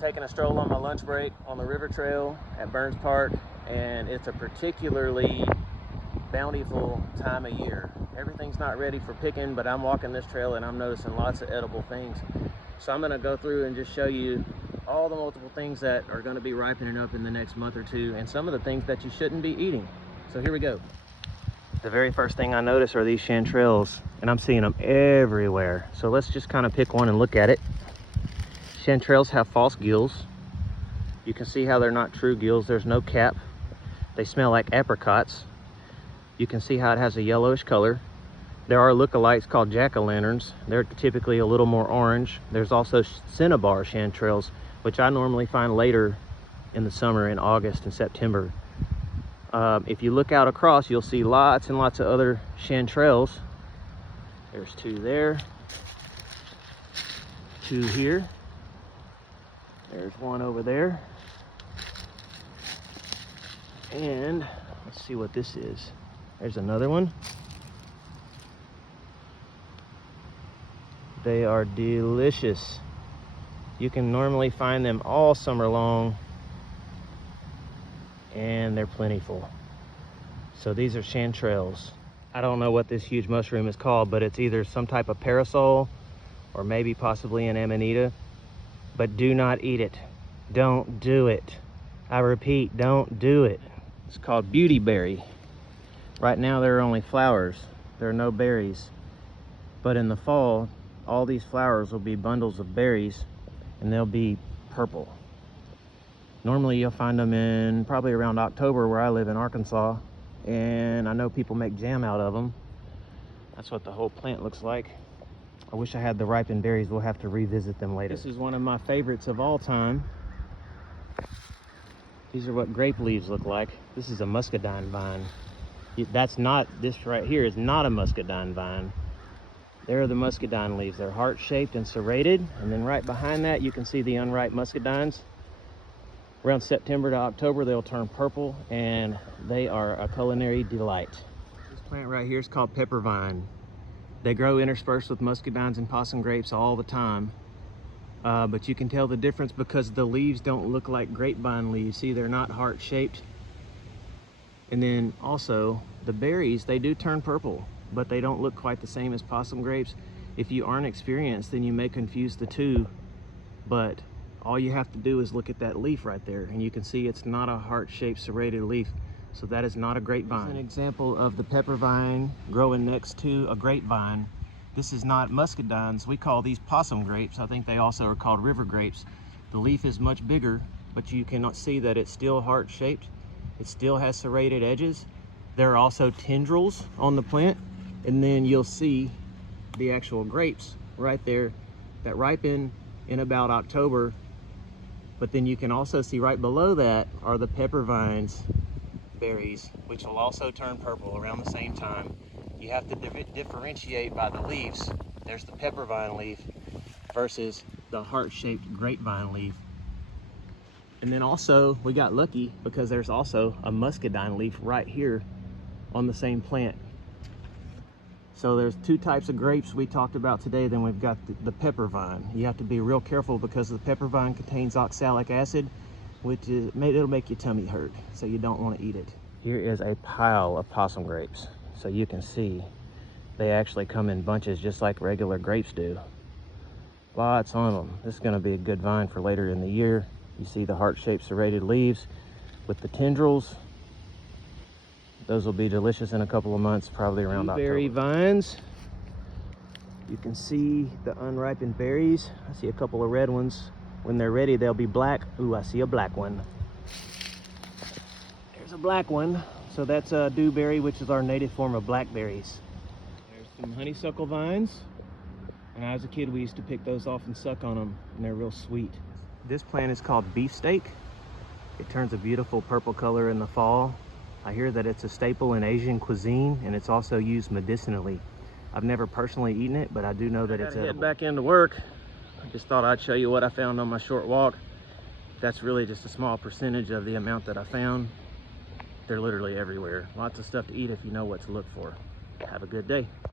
taking a stroll on my lunch break on the river trail at Burns Park, and it's a particularly bountiful time of year. Everything's not ready for picking, but I'm walking this trail and I'm noticing lots of edible things. So I'm going to go through and just show you all the multiple things that are going to be ripening up in the next month or two, and some of the things that you shouldn't be eating. So here we go. The very first thing I notice are these chanterelles, and I'm seeing them everywhere. So let's just kind of pick one and look at it. Chanterelles have false gills. You can see how they're not true gills. There's no cap. They smell like apricots. You can see how it has a yellowish color. There are lookalikes called jack-o'-lanterns. They're typically a little more orange. There's also cinnabar chanterelles, which I normally find later in the summer in August and September. If you look out across, you'll see lots and lots of other chanterelles. There's two there, two here. There's one over there. And let's see what this is. There's another one. They are delicious. You can normally find them all summer long, and they're plentiful. So these are chanterelles. I don't know what this huge mushroom is called, but it's either some type of parasol or maybe possibly an amanita. But do not eat it. Don't do it. I repeat, don't do it. It's called beautyberry. Right now there are only flowers. There are no berries. But in the fall, all these flowers will be bundles of berries, and they'll be purple. Normally you'll find them in probably around October where I live in Arkansas, and I know people make jam out of them. That's what the whole plant looks like. I wish I had the ripened berries. We'll have to revisit them later. This is one of my favorites of all time. These are what grape leaves look like. This is a muscadine vine. That's not, this right here is not a muscadine vine. There are the muscadine leaves. They're heart-shaped and serrated, and then right behind that you can see the unripe muscadines. Around September to October they'll turn purple, and they are a culinary delight. This plant right here is called pepper vine. They grow interspersed with muscadines and possum grapes all the time, but you can tell the difference because the leaves don't look like grapevine leaves. See, they're not heart-shaped. And then also the berries, they do turn purple, but they don't look quite the same as possum grapes. If you aren't experienced, then you may confuse the two, but all you have to do is look at that leaf right there, and you can see it's not a heart-shaped serrated leaf. So that is not a grapevine. This is an example of the pepper vine growing next to a grapevine. This is not muscadines. We call these possum grapes. I think they also are called river grapes. The leaf is much bigger, but you cannot see that it's still heart-shaped. It still has serrated edges. There are also tendrils on the plant, and then you'll see the actual grapes right there that ripen in about October. But then you can also see right below that are the pepper vines berries, which will also turn purple around the same time. You have to differentiate by the leaves. There's the pepper vine leaf versus the heart-shaped grapevine leaf. And then also we got lucky because there's also a muscadine leaf right here on the same plant. So there's two types of grapes we talked about today. Then we've got the pepper vine. You have to be real careful because the pepper vine contains oxalic acid, which is, it'll make your tummy hurt, so you don't want to eat it. Here is a pile of possum grapes. So you can see they actually come in bunches just like regular grapes do. Lots on them. This is going to be a good vine for later in the year. You see the heart-shaped serrated leaves with the tendrils. Those will be delicious in a couple of months, probably around October. Berry vines. You can see the unripened berries. I see a couple of red ones. When they're ready, they'll be black. Ooh, I see a black one. There's a black one. So that's a dewberry, which is our native form of blackberries. There's some honeysuckle vines. And as a kid, we used to pick those off and suck on them, and they're real sweet. This plant is called beefsteak. It turns a beautiful purple color in the fall. I hear that it's a staple in Asian cuisine, and it's also used medicinally. I've never personally eaten it, but I do know that it's edible. Head back into work. I just thought I'd show you what I found on my short walk. That's really just a small percentage of the amount that I found. They're literally everywhere. Lots of stuff to eat if you know what to look for. Have a good day.